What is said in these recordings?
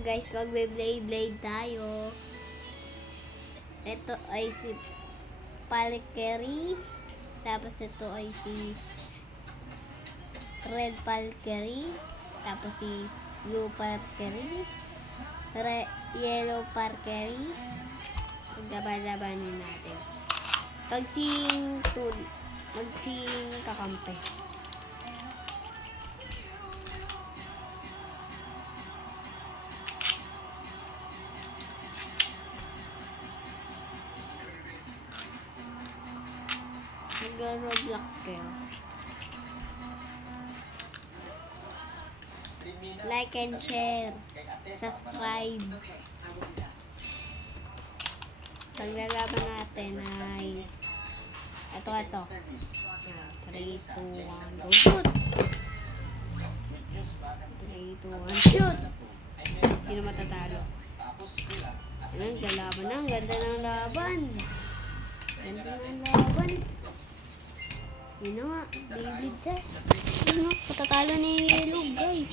guys, magbe-blade tayo. Ito ay si Valkyrie. Tapos ito ay si Red Valkyrie. Tapos si Blue Valkyrie. Yellow Valkyrie. Laban-labanin natin. Magsing kakampi. Mag-Roblox kayo. Like and share. Subscribe. Paglalaban natin ay ito. 3, 2, 1, go shoot! 3, 2, 1, shoot! Sino matatalo? Ang galaban na. Ang ganda ng laban. Yun na nga. Beyblade set. Yun na. Patatalo ni Yellow, guys.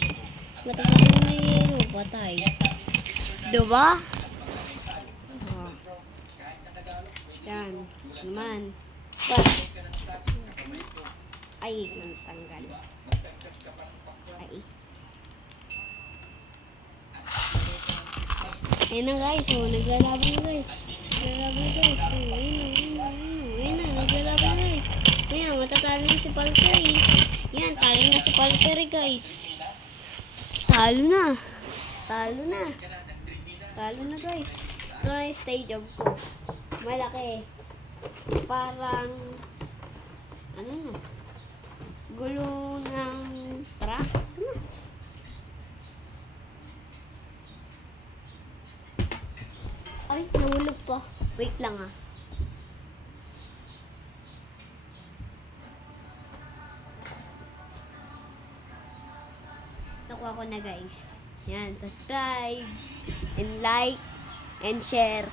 Patatalo ni Yellow. Patay. Diba? Oh. Yan. Naman. But, ay, tanggal. Ay. Ayun na guys. So, naglalaban na guys. Naglalaban guys. Ayan, matatalo na si Valkyrie. Yan, talo na si Valkyrie guys. Talo na guys. Ito na yung stadium ko. Malaki. Parang ano na, gulo ng truck. Ay, nahulog pa. Wait lang ah. Nakuha ko na guys. Yan, subscribe and like and share.